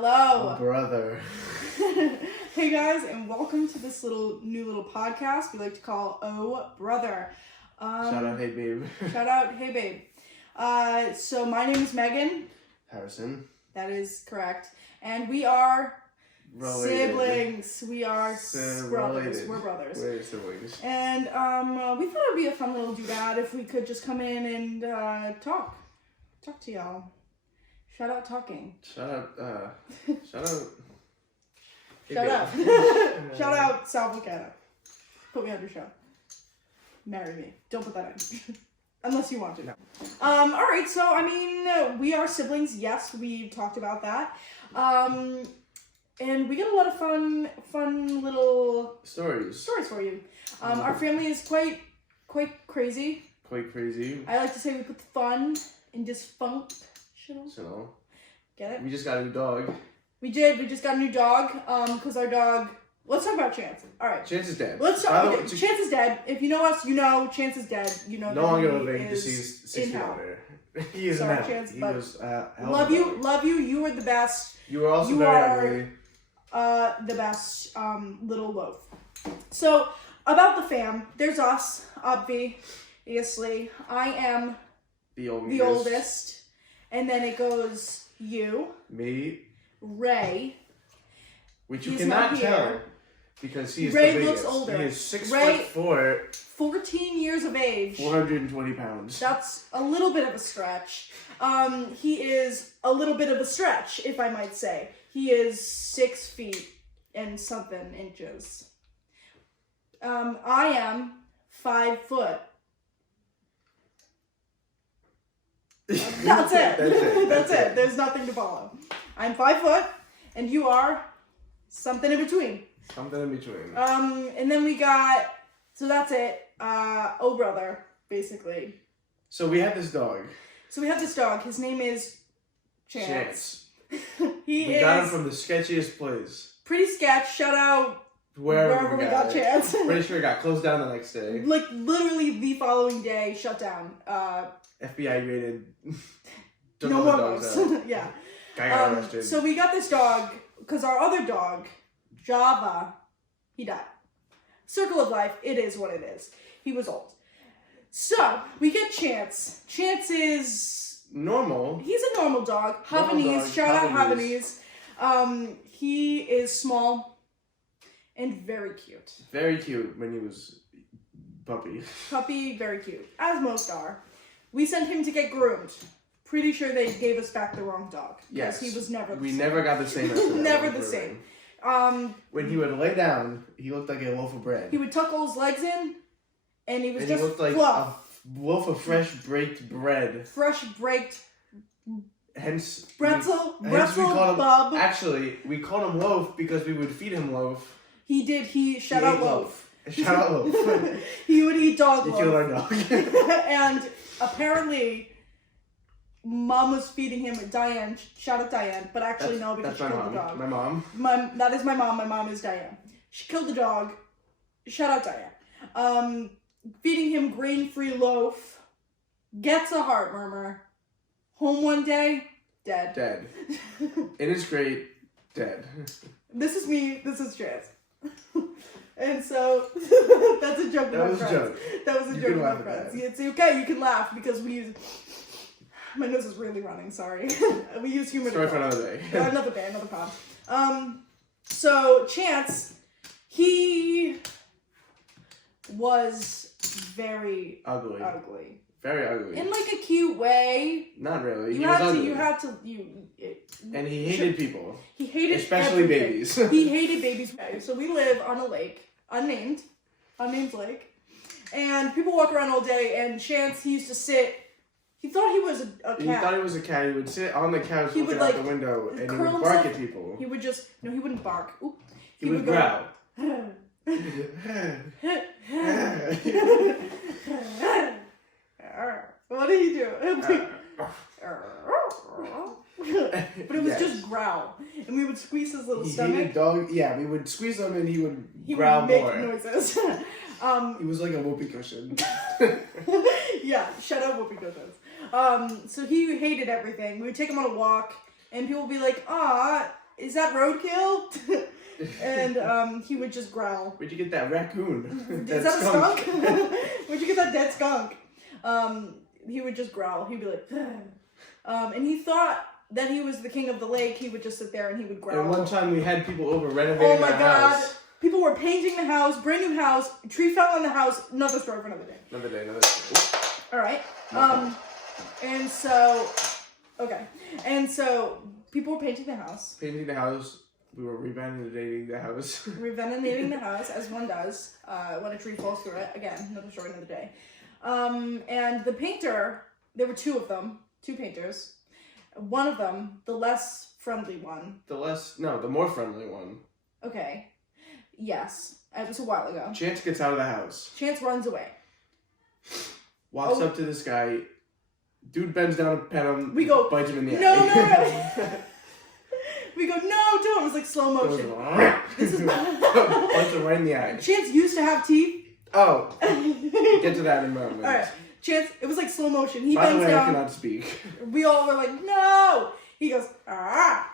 Hello. Oh, brother. Hey guys, and welcome to this new little podcast we like to call Oh Brother. Shout out, hey babe. Shout out, hey babe. So my name is Megan. Harrison. That is correct. And we are Related. siblings. We are brothers. We're brothers. We're siblings. And we thought it would be a fun little doodad if we could just come in and talk to y'all. Shout out talking. Shout out. Hey, Shout babe. out. Shout out Sal Volcano. Put me on your show. Marry me. Don't put that in. Unless you want to. No. Alright, so I mean, we are siblings. Yes, we talked about that. And we got a lot of fun little Stories for you. Our family is quite crazy. Quite crazy. I like to say we put the fun in dysfunctional. So, Get it? we just got a new dog. We did. We just got a new dog. Because our dog. Let's talk about Chance. All right. Chance is dead. Let's talk. Okay, Chance is dead. If you know us, you know Chance is dead. You know. No longer living, deceased, 6 in feet hell. under. He is Sorry, an Chance, He but was love you. You were the best. You were also You very are- ugly. The best little loaf. So about the fam, there's us, obviously. I am The oldest, and then it goes you, Me. Ray. Which you He's cannot not here. tell because he is Ray the biggest. looks older. He is 6'4", Ray- 14 years of age. 420 pounds. That's a little bit of a stretch. He is a little bit of a stretch, if I might say. He is 6 feet and something inches. I am 5 foot. That's it. That's it. There's nothing to follow. I'm 5 foot, and you are something in between. Something in between. And then we got, so that's it. Oh brother, basically. So we have this dog. So we have this dog. His name is Chance. We got him from the sketchiest place. Pretty sketch. Shout out Wherever we got it. Chance. Pretty sure it got closed down the next day. Like literally the following day, shut down. FBI raided. Took No all more the dogs moves. out. Yeah. Guy got arrested. So we got this dog because our other dog, Java, he died. Circle of life. It is what it is. He was old. So we get Chance. Chance is normal. He's a normal dog. Havanese. Shout out Havanese. He is small and very cute. Very cute when he was puppy. Puppy, very cute. As most are. We sent him to get groomed. Pretty sure they gave us back the wrong dog. Yes. He was never the We same. never got the same after that. Never the same. When he would lay down, he looked like a loaf of bread. He would tuck all his legs in, and he was And just he looked like fluff. a loaf of fresh baked bread. Fresh baked Hence, pretzel we called him, bub. Actually, we called him Loaf because we would feed him loaf. He did. Shout He out ate loaf. Shout out Loaf. He would eat dog He loaf. killed our dog. And apparently, Mom was feeding him. Diane. Shout out Diane. But actually, no, because she that's my killed mom. the dog. My mom. That is my mom. My mom is Diane. She killed the dog. Shout out Diane. Feeding him grain-free loaf. Gets a heart murmur. Home one day, dead. Dead. It is great. Dead. This is me. This is Chance. And so that's a joke with my friends. That was a joke with my friends. It's okay. You can laugh because we use. My nose is really running. Sorry. We use humor. Story for another day. Another day. Another pod. So Chance, he was very Ugly. Very ugly. in like a cute way. Not really. You He was had ugly. to. You had to. And he hated people. He hated especially everything. babies. He hated babies. So we live on a lake, unnamed lake, and people walk around all day. And Chance, he used to sit. He thought he was a cat. He thought he was a cat. He would sit on the couch He looking would, out like, the window and he curl would bark himself. at people. He would just no. He wouldn't bark. Oop. He would go, growl. What did he do? But it was just growl, and we would squeeze his little He stomach. hated dog. Yeah, we would squeeze him and he would He growl would make more. noises. He was like a whoopee cushion. Yeah, shut up, whoopee cushions. So he hated everything. We would take him on a walk, and people would be like, "Ah, is that roadkill? And he would just growl. Where'd you get that raccoon? Is that a skunk? Where'd you get that dead skunk? He would just growl. He'd be like, and he thought that he was the king of the lake. He would just sit there and he would growl. And one time we had people over renovating our house. People were painting the house, brand new house, tree fell on the house, another story for another day. Another day. All right. And so, people were painting the house. We were renovating the house. Renovating the house, as one does, when a tree falls through it. Again, another story, another day. And the painter, there were two of them, two painters. One of them, the less friendly one. The more friendly one. Okay. Yes. It was a while ago. Chance gets out of the house. Chance runs away. Walks up to this guy. Dude bends down to pet him. We go, bites him in the eye. No. We go, no, don't. It was like slow motion. This is bites him right in the eye. Chance used to have teeth. Oh. Get to that in a moment. Alright. Chance, it was like slow motion. He By bends the way, down. I cannot speak. We all were like, no. He goes, ah.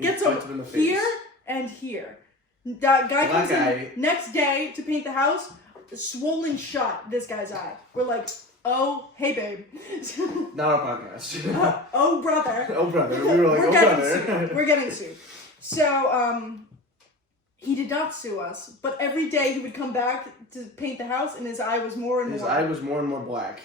Gets him here and here. That guy comes in next day to paint the house, swollen shut, this guy's eye. We're like, oh, hey, babe. Not our podcast. Oh, brother. Oh, brother. We were like, oh, brother. We're getting sued. So, he did not sue us, but every day he would come back to paint the house, and his eye was more and more. His eye was more and more black.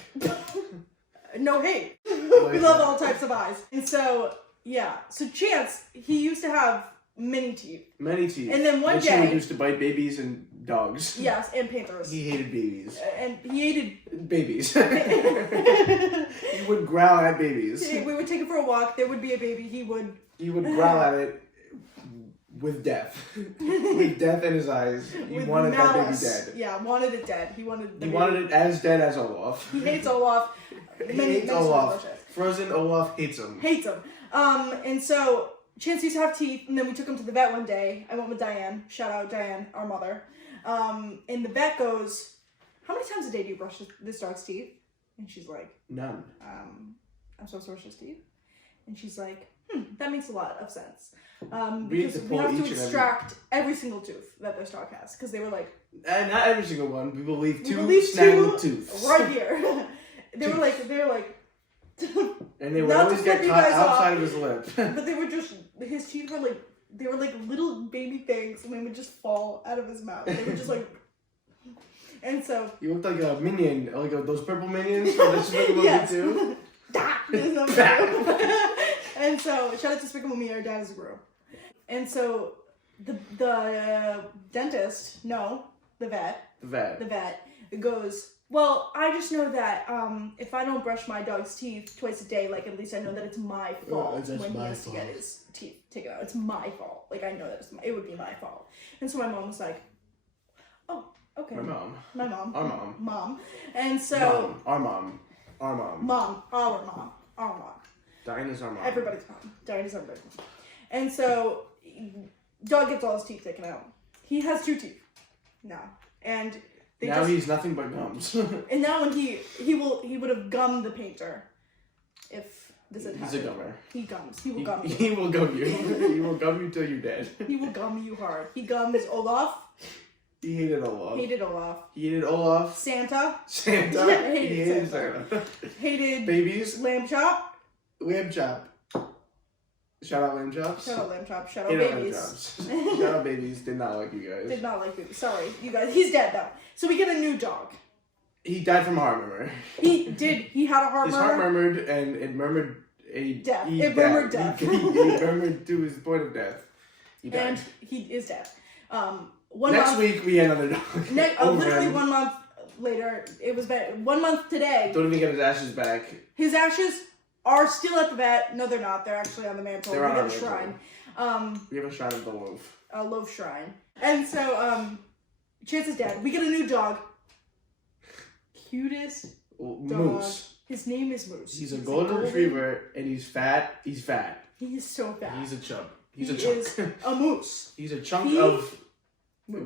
No hate. We love all types of eyes. And so, yeah. So, Chance, he used to have many teeth. And then one day... he used to bite babies and dogs. Yes, and painters. He hated babies. And he hated... babies. He would growl at babies. We would take him for a walk. There would be a baby. He would growl at it with death. With death in his eyes. He wanted that baby dead. Yeah, wanted it dead. He wanted it as dead as Olaf. He hates Olaf. He hates Olaf. Frozen Olaf hates him. And so... Chance used to have teeth, and then we took him to the vet one day. I went with Diane. Shout out Diane, our mother. And the vet goes, how many times a day do you brush this dog's teeth? And she's like, none. I'm supposed to brush his teeth? And she's like, that makes a lot of sense. Because we have to extract every single tooth that this dog has. Because they were like... not every single one. We will leave two snaggled tooths. Right here. They were like... And they would always get caught outside of his lip. But they were just, his teeth were like, they were like little baby things, and they would just fall out of his mouth. They were just like, and so. You looked like a minion, like those purple minions from the Despicable Me 2. And so, shout out to Despicable Me, our dad is a guru. And so, the dentist, the vet goes, well, I just know that if I don't brush my dog's teeth twice a day, like, at least I know that it's my fault when he has to get his teeth taken out. It's my fault. Like, I know that it would be my fault. And so my mom was like, oh, okay. My mom. Our mom. And so... Our mom. Our mom. Diana's our mom. Everybody's mom. Diana's everybody's mom. And so, dog gets all his teeth taken out. He has 2 teeth now. And... he's nothing but gums. And now when he would have gummed the painter if this had happened. He's a gummer. He gums. He will gum you. He will gum you. He will gum you till you're dead. He will gum you hard. He gums Olaf. He hated Olaf. He hated Olaf. Santa. Yeah, he hated Santa. Hated babies. Lamb chop. Shout out lamb chops. Shout out babies. Shout out babies. Did not like you guys. Did not like babies. Sorry, you guys. He's dead though. So we get a new dog. He died from a heart murmur. He did. He had a heart murmur. His heart murmured, and it murmured death. It murmured death. He murmured to his point of death. He died. And he is dead. Next week we had another dog. Literally 1 month later, it was 1 month today. Don't even get his ashes back. His ashes are still at the vet. No, they're not. They're actually on the mantle. They're we have a shrine. We have a shrine of the loaf. A loaf shrine. And so, Chance is dead. We get a new dog. Cutest dog. Moose. His name is Moose. He's a golden retriever, and he's fat. He is so fat. He's a chub. He is a moose. He's a chunk of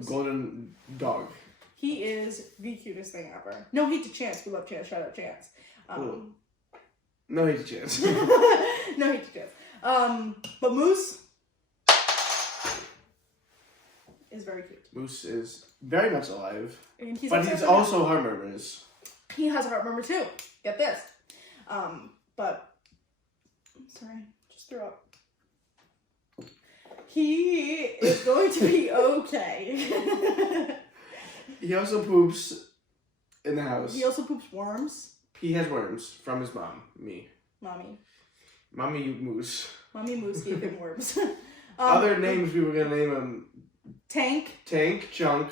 golden dog. He is the cutest thing ever. No hate to Chance. We love Chance. Shout out Chance. No hate to Chance. No hate to Chance. But Moose, is very cute. Moose is very much alive. And he's also heart murmurs. He has a heart murmur too. Get this. But sorry, just threw up. He is going to be okay. He also poops in the house. He also poops worms. He has worms from his mom, me. Mommy Moose. Mommy Moose gave him worms. Other names we were gonna name him. Tank, Chunk,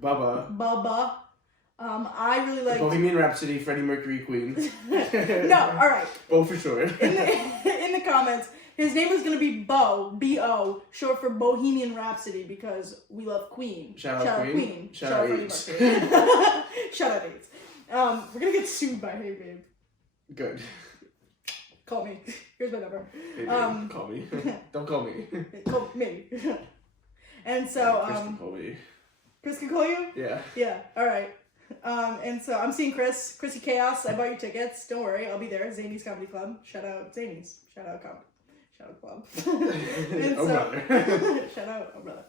Bubba. I really like Bohemian Rhapsody, Freddie Mercury, Queen. No, all right. Bo for sure. In the comments, his name is gonna be Bo, B-O, short for Bohemian Rhapsody because we love Queen. Shout out Queen. Shout out Freddie Mercury. Shout out AIDS. We're gonna get sued by Hey Babe. Good. Call me. Here's my number. Hey babe, call me. Don't call me. Call me. And so Chris can call me. Chris can call you? Yeah. Yeah. All right. And so I'm seeing Chrissy Chaos. I bought your tickets. Don't worry, I'll be there. Zany's Comedy Club. Shout out Zany's. Shout out Club. And brother. Shout out, oh brother.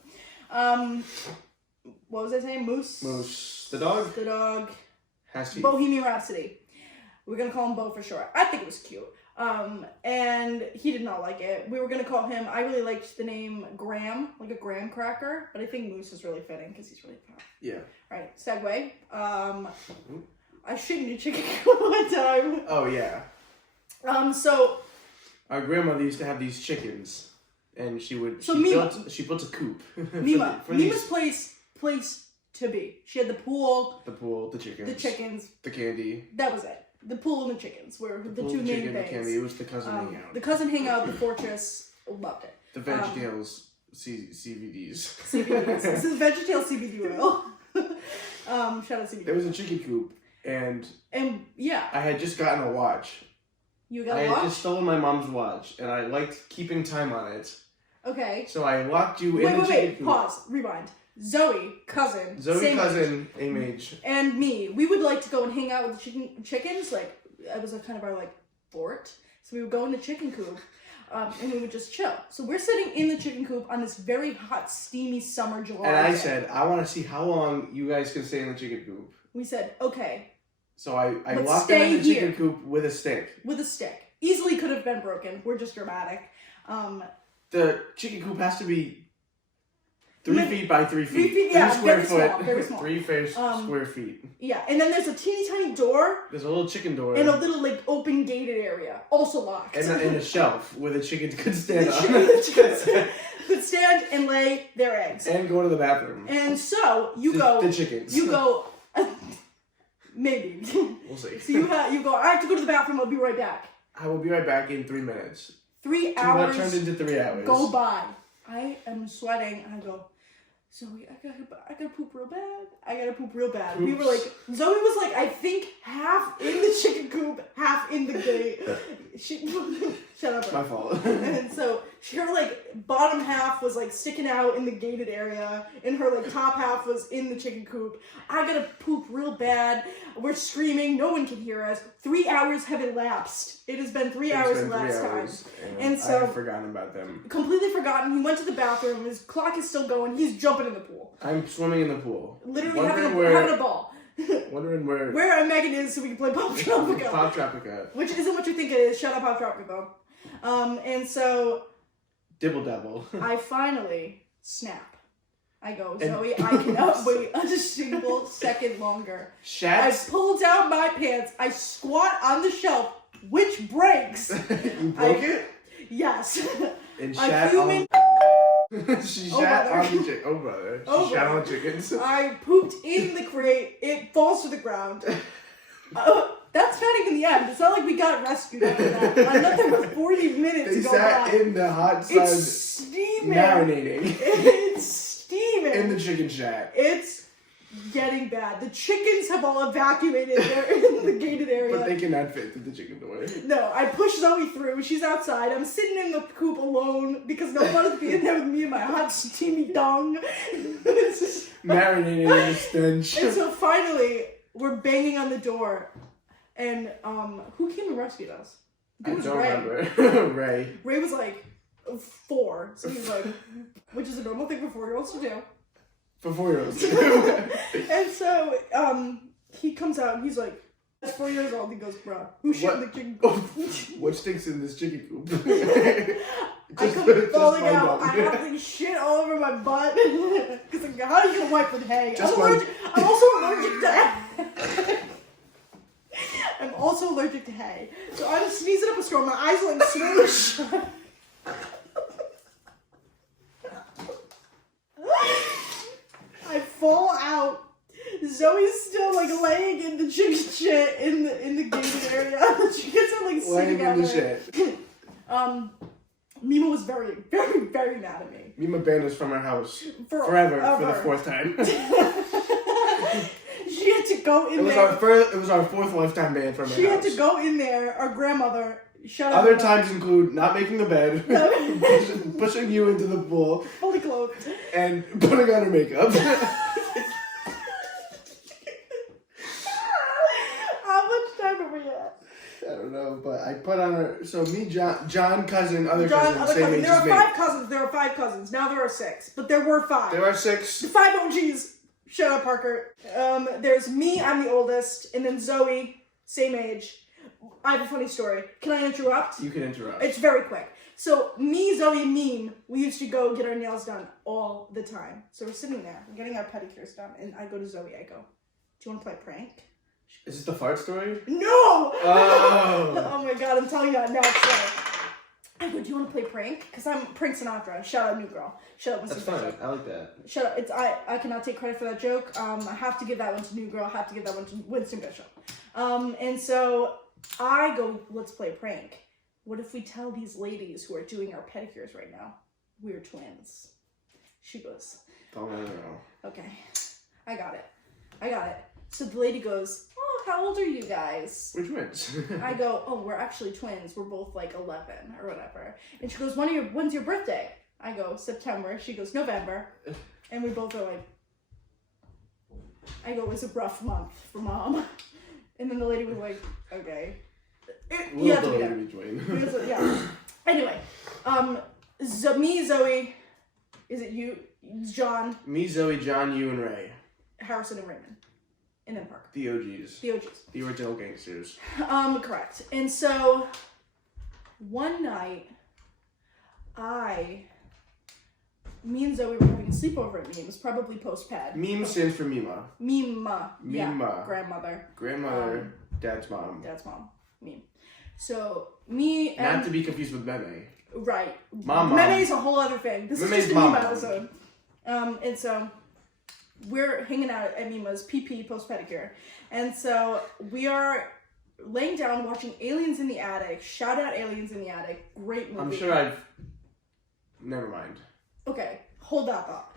What was I saying? Moose. The dog? The dog. Has teeth. Bohemian Rhapsody. We're gonna call him Bo for short. I think it was cute. And he did not like it. We were gonna call him, I really liked the name Graham, like a graham cracker, but I think Moose is really fitting because he's really fat. Yeah. Right, segue. I shit in your chicken coop one time. Oh yeah. So our grandmother used to have these chickens, and she built a coop. Mima's place to be. She had the pool, the chickens, the candy. That was it. The pool and the chickens were the two main things. The candy. It was the cousin hangout. The cousin hangout, the fortress, loved it. The VeggieTales CBDs. CBDs. This is VeggieTales CBD oil. Shout out CBD. There was a chicken coop, and yeah, I had just gotten a watch. You got a watch? I had just stolen my mom's watch, and I liked keeping time on it. Okay. So I locked you in the chicken coop. Pause. Rewind. Zoe, cousin, same age, and me. We would like to go and hang out with the chickens. Like it was kind of our fort. So we would go in the chicken coop, and we would just chill. So we're sitting in the chicken coop on this very hot, steamy summer July. And I said, I want to see how long you guys can stay in the chicken coop. We said, okay. So I locked them in the chicken coop with a stick. Easily could have been broken. We're just dramatic. The chicken coop has to be 3 feet by 3 feet. 3 feet, yeah, 3 square foot. Very small. 3 square feet. Yeah, and then there's a teeny tiny door. There's a little chicken door. And a little open gated area, also locked. And a shelf where the chickens could stand on. The chickens could stand and lay their eggs. And go to the bathroom. And so you the chickens. You go. Maybe. We'll see. So you go. I have to go to the bathroom. I'll be right back. I will be right back in 3 minutes. 3 hours. Turned into 3 hours. Go by. I am sweating, and I go, Zoe, I gotta poop real bad. Oops. We were like, Zoe was I think half in the chicken coop, half in the gate. Shut up. My fault. And so her bottom half was sticking out in the gated area, and her top half was in the chicken coop. I gotta poop real bad. We're screaming. No one can hear us. 3 hours have elapsed. It has been 3 hours the last time. And so I've forgotten about them. Completely forgotten. He went to the bathroom. His clock is still going. He's jumping in the pool. I'm swimming in the pool. Literally having a ball. Wondering where Megan is so we can play Pop Tropica. Pop Tropica. Which isn't what you think it is. Shut up, Pop Tropica. And so... Dibble dabble. I finally snap. I go, Zoe, I cannot wait a single second longer. I pull down my pants. I squat on the shelf, which breaks. You broke it? Yes. And shat on... She shat on the chicken. Oh, brother. She shat on the chickens. I pooped in the crate. It falls to the ground. That's fatting in the end. It's not like we got rescued after that. I'm not there for 40 minutes. They sat in the hot sun. It's steaming. Marinating. It's steaming. In the chicken shack. It's getting bad. The chickens have all evacuated. They're in the gated area. But they cannot fit through the chicken door. No, I push Zoe through. She's outside. I'm sitting in the coop alone because no one is being there with me and my hot steamy dong. It's just... Marinating in the stench. And so finally, we're banging on the door. And who came and rescued us? I don't remember. Ray was 4, so he was which is a normal thing for 4-year-olds to do. For 4-year-olds. And so, he comes out and he's like, he's 4 years old. He goes, bro, who shit in the chicken coop? What stinks in this chicken coop? I come falling out. I have like shit all over my butt. Because like, how are you gonna wipe with hay? I'm also allergic to hay. I'm also allergic to hay. So I'm sneezing up a storm. My eyes are like swoosh. I fall out. Zoe's still like laying in the chicken shit in the gated area. The chickens are like sitting out there. Shit. Mima was very, very, very mad at me. Mima banned us from our house forever for the 4th time. She had to go in there. It was our 4th lifetime ban from our house. She had to go in there. Our grandmother. Other times include not making the bed, pushing you into the pool, fully clothed, and putting on her makeup. How much time are we at? I don't know, but I put on her. So me, John, cousin, other cousin, same age There as are me. 5 cousins. There are 5 cousins. Now there are 6, but there were 5. There are 6. The 5 OGs. Shout out Parker. There's me. I'm the oldest, and then Zoe, same age. I have a funny story. Can I interrupt? You can interrupt. It's very quick. So me, Zoe, and Meme, we used to go get our nails done all the time. So we're sitting there, we're getting our pedicures done, and I go to Zoe. I go, "Do you want to play a prank?" Is this the fart story? No! Oh! Oh my god, I'm telling you that now. I go, "Do you want to play prank?" Because I'm Prank Sinatra. Shout out New Girl. Shout out Winston That's Bishop. fine. I like that. Shout out. I cannot take credit for that joke. I have to give that one to New Girl. I have to give that one to Winston Bishop. And so I go, "Let's play a prank. What if we tell these ladies who are doing our pedicures right now, we're twins?" She goes, "Oh, no. Okay, I got it. So the lady goes, "Oh, how old are you guys?" "We're twins." I go, "Oh, we're actually twins. We're both like 11 or whatever." And she goes, "When's your birthday?" I go, "September." She goes, "November." And we both are like, I go, "It was a rough month for Mom." And then the lady was like, "Okay." You have to be there. Yeah. Anyway, me, Zoe, is it you, John? Me, Zoe, John, you, and Ray. Harrison and Raymond. And then Parker. The OGs. The OGs. The original gangsters. Correct. And so, one night, me and Zoe were having a sleepover at me. It was probably post-pad. Meme stands for Mima. Mima. Mima. Yeah. Grandmother. Grandmother. Dad's mom. Dad's mom. Meme. So, me and... Not to be confused with Meme. Right. Mom. Meme's a whole other thing. This Meme's is just a mom. Mima episode. And so, we're hanging out at Mima's PP post-pedicure. And so, we are laying down watching Aliens in the Attic. Shout out Aliens in the Attic. Great movie. I'm sure Never mind. Okay, hold that thought.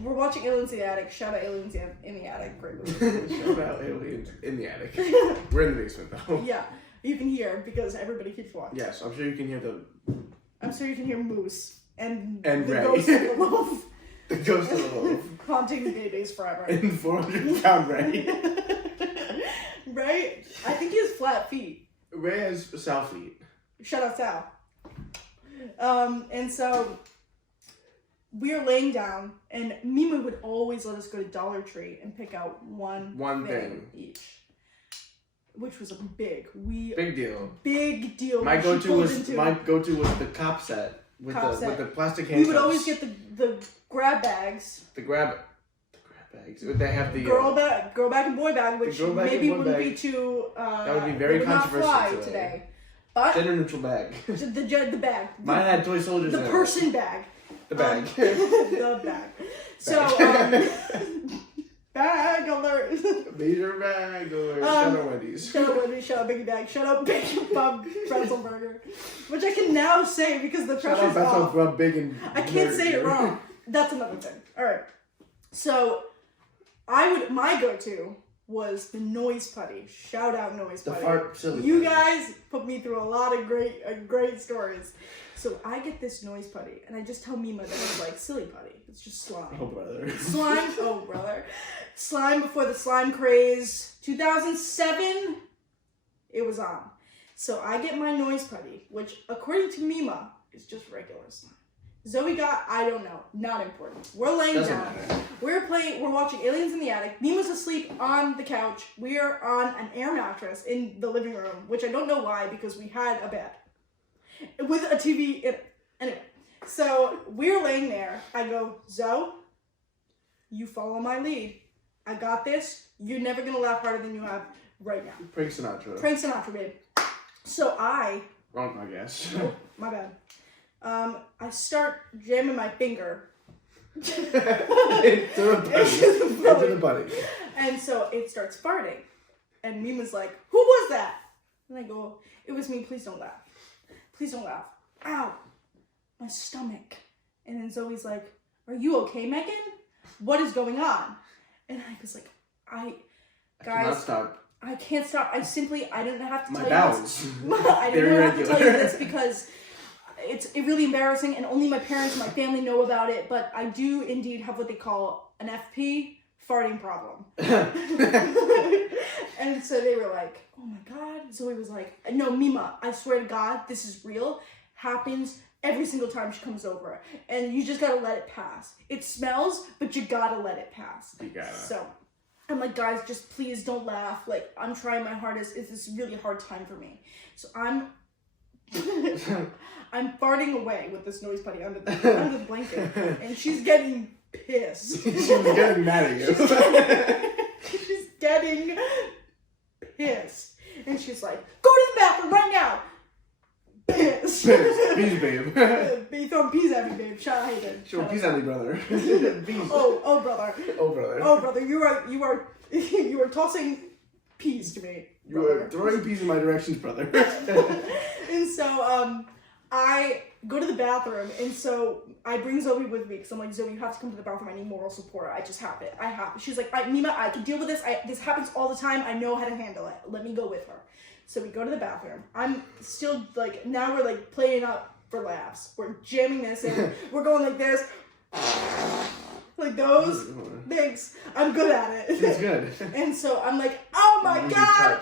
We're watching Aliens in the Attic. Shout out Aliens in the Attic. Great movie. Shout out Aliens in the Attic. We're in the basement though. Yeah, you can hear because everybody keeps watching. Yes, I'm sure you can hear I'm sure you can hear Moose and the Ray. Ghost of the Loaf. The ghost of the loaf. Haunting the babies forever. And 400-pound Ray. Right? I think he has flat feet. Ray has Sal feet. Shout out Sal. And so we are laying down, and Mima would always let us go to Dollar Tree and pick out one thing each, which was a big deal. Big deal. My go-to was the cop set with the plastic handcuffs. We would always get the grab bags. The grab bags. They have the girl bag and boy bag, which maybe wouldn't be too. That would be very controversial today. But gender neutral bag. The bag. Mine had toy soldiers. The person bag. The bag. The bag. So bag alert. Major bag alert. Shout out Wendy's. Shout out Wendy's. Shout out Biggie Bag. Shout out Big Bob Pretzel Burger, which I can now say because the pressure's off. Shout out Big and I can't say it wrong. That's another thing. All right. So my go-to was the noise putty. Shout out noise putty. The fart silly. You guys put me through a lot of great stories. So I get this noise putty, and I just tell Mima that it's like silly putty. It's just slime. Oh, brother. Slime. Oh, brother. Slime before the slime craze. 2007, it was on. So I get my noise putty, which according to Mima is just regular slime. Zoe got, I don't know, not important. We're laying down. We're watching Aliens in the Attic. Nima's asleep on the couch. We are on an air mattress in the living room, which I don't know why, because we had a bed with a TV in it. Anyway, so we're laying there. I go, Zoe, you follow my lead. I got this. You're never going to laugh harder than you have right now. Frank Sinatra. Frank Sinatra, babe. So Wrong, I guess. Oh, my bad. I start jamming my finger into the buddy. And so it starts farting. And Mima's like, who was that? And I go, it was me. Please don't laugh. Please don't laugh. Ow. My stomach. And then Zoe's like, are you okay, Megan? What is going on? And I was like, guys, cannot stop. I can't stop. I don't have to tell bowels. you this. I don't have to tell you this because it's really embarrassing and only my parents and my family know about it, but I do indeed have what they call an FP, farting problem. And so they were like, oh my God. Zoe was like, no, Mima, I swear to God, this is real. Happens every single time she comes over. And you just gotta let it pass. It smells, but you gotta let it pass. You gotta. So I'm like, guys, just please don't laugh. Like, I'm trying my hardest. It's this really hard time for me. So I'm farting away with this noise putty under the blanket. And she's getting pissed. She's getting mad at you. She's getting pissed. And she's like, go to the bathroom right now. Peas, babe. You throwing peas at me, babe. Shout out, Hayden. Sure, peas at me, brother. Oh, brother. Oh, brother. Oh, brother. You are tossing peas to me. You are throwing peas in my directions, brother. And so, I go to the bathroom, and so I bring Zoe with me, because I'm like, Zoe, you have to come to the bathroom. I need moral support. I just have it. She's like, Mima, I can deal with this. This happens all the time. I know how to handle it. Let me go with her. So we go to the bathroom. I'm still like, now we're like playing up for laughs. We're jamming this in. We're going like this. Like those. Thanks. I'm good at it. It's good. And so I'm like, oh my God.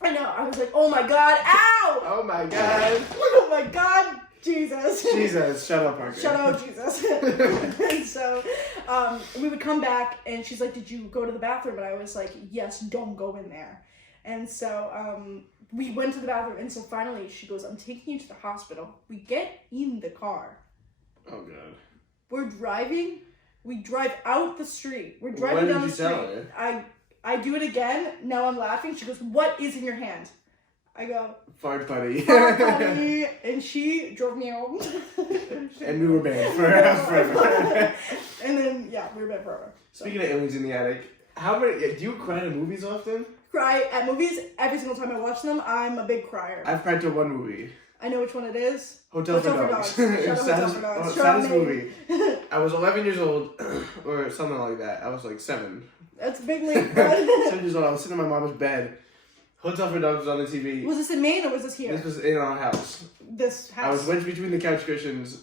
I know. I was like, oh my God. Ow. Oh my God. Oh my God. Jesus. Jesus. Shut up, Parker. Shut up, Jesus. And so we would come back and she's like, did you go to the bathroom? And I was like, yes, don't go in there. And so we went to the bathroom, and so finally she goes, I'm taking you to the hospital. We get in the car. Oh, God. We're driving. We drive out the street. We're driving down the street. Tell her? I do it again. Now I'm laughing. She goes, what is in your hand? I go, fart putty. Fart putty. And she drove me home. And we were banned forever. And then, yeah, we were banned forever. So. Speaking of Aliens in the Attic, do you cry to movies often? Cry at movies every single time I watch them. I'm a big crier. I've cried to one movie. I know which one it is. Hotel for Dogs. Saddest movie. I was 11 years old, or something like that. I was like 7. That's a big leap. 7 years old. I was sitting in my mom's bed. Hotel for Dogs was on the TV. Was this in Maine or was this here? This was in our house. This house. I was wedged between the couch cushions.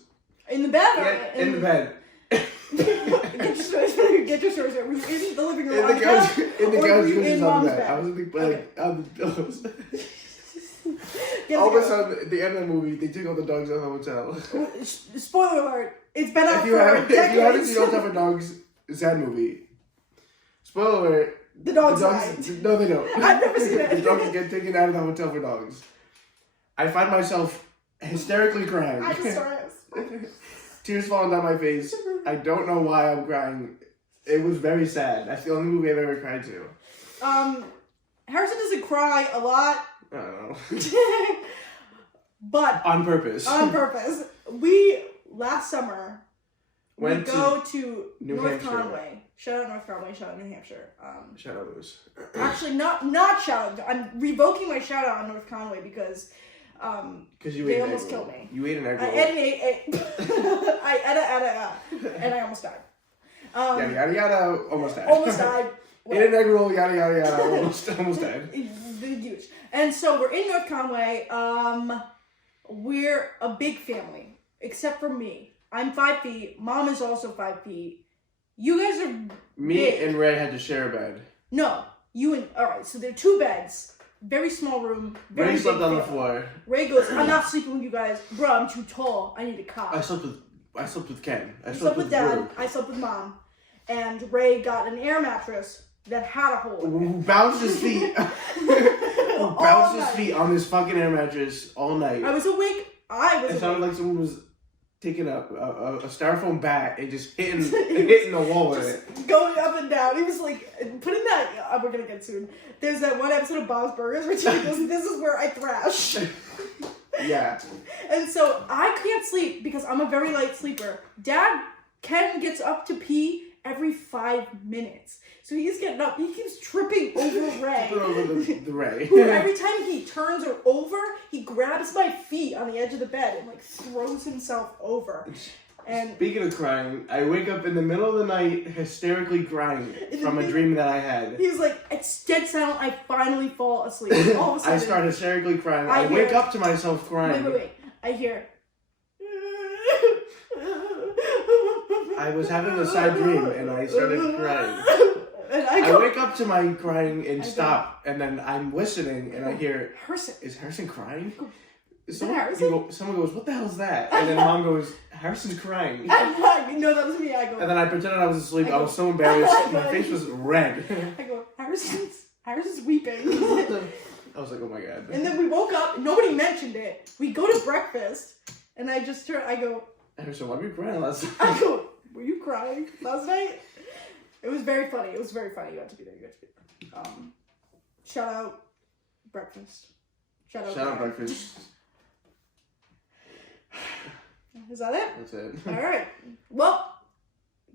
In the bed? Yeah, in the bed. Get your stories straight. Were you in the living room in the couch cushions on the bed. I was in the bed on the pillows. All of a sudden, at the end of the movie, they took all the dogs out of the hotel. Spoiler alert. It's been out for decades. If you haven't seen Hotel for Dogs, sad movie. Spoiler alert. The dogs died. No, they don't. I've never seen it. The dogs get taken out of the Hotel for Dogs. I find myself hysterically crying. I'm sorry. Tears falling down my face. I don't know why I'm crying. It was very sad. That's the only movie I've ever cried to. Harrison doesn't cry a lot. I don't know. But on purpose. We last summer went to North Hampshire. Conway. Shout out North Conway, shout out New Hampshire. Shout out Lewis. Actually, not shout out. I'm revoking my shout out on North Conway because they almost killed me. You ate an egg roll. I and I almost died. Yada yada, almost died. Almost died. Ate an egg roll, yada yada yada, almost died. Huge. And so we're in North Conway. We're a big family, except for me. I'm 5 feet. Mom is also 5 feet. You guys are Me big. and Ray had to share a bed. No, you and alright. So there are 2 beds. Very small room. Ray slept on the floor. Ray goes, I'm not sleeping with you guys. Bro, I'm too tall. I need a cot. I slept with I slept with Ken. I slept with Dad. Brooke. I slept with Mom. And Ray got an air mattress that had a hole in it. Who bounced his feet. Who bounced his feet on this fucking air mattress all night. I was awake. It sounded like someone was taking a styrofoam bat and just hitting the wall with it. Going up and down. He was like, putting that, we're going to get soon. There's that one episode of Bob's Burgers where he goes, this is where I thrash. Yeah. And so I can't sleep because I'm a very light sleeper. Ken gets up to pee every 5 minutes. So he's getting up. He keeps tripping over Ray. the Ray. Who every time he turns her over, he grabs my feet on the edge of the bed and like throws himself over. And speaking of crying, I wake up in the middle of the night hysterically crying from a dream that I had. He was like, it's dead silent. I finally fall asleep. All of a sudden, I start hysterically crying. I wake up to myself crying. Wait. I hear. I was having a sad dream and I started crying. And I wake up to my crying and stop, and then I'm listening and I hear, Harrison. Is Harrison crying? Harrison? Someone goes, what the hell is that? And then Mom goes, Harrison's crying. No, that was me. I go. And then I pretended I was asleep. I was so embarrassed. My face was red. I go, Harrison's weeping. I was like, oh my God. And then we woke up. Nobody mentioned it. We go to breakfast, and I go, Harrison, why were you crying last night? I go, were you crying last night? It was very funny. You had to be there. Shout out breakfast. Shout out breakfast. Is that it? That's it. All right. Well,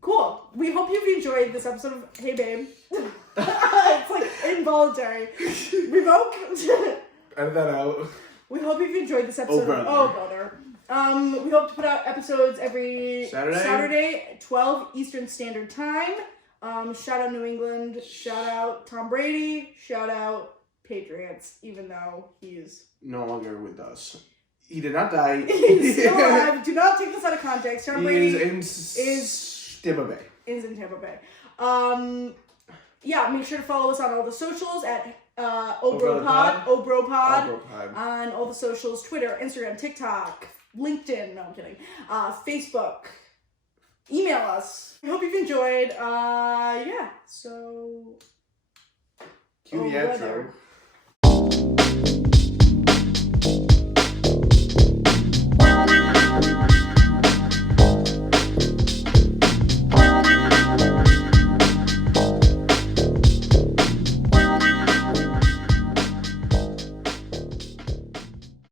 cool. We hope you've enjoyed this episode of Hey Babe. It's like involuntary. Revoke. Edit that out. We hope you've enjoyed this episode. Oh, brother. We hope to put out episodes every Saturday, 12 Eastern Standard Time. Shout out New England. Shout out Tom Brady. Shout out Patriots, even though he's no longer with us. He did not die. He's still alive. Do not take this out of context. Tom Brady is Tampa Bay. Is in Tampa Bay. Yeah, make sure to follow us on all the socials at Obropod on all the socials: Twitter, Instagram, TikTok, LinkedIn. No, I'm kidding. Facebook. Email us. I hope you've enjoyed. Yeah. So. Cue the outro.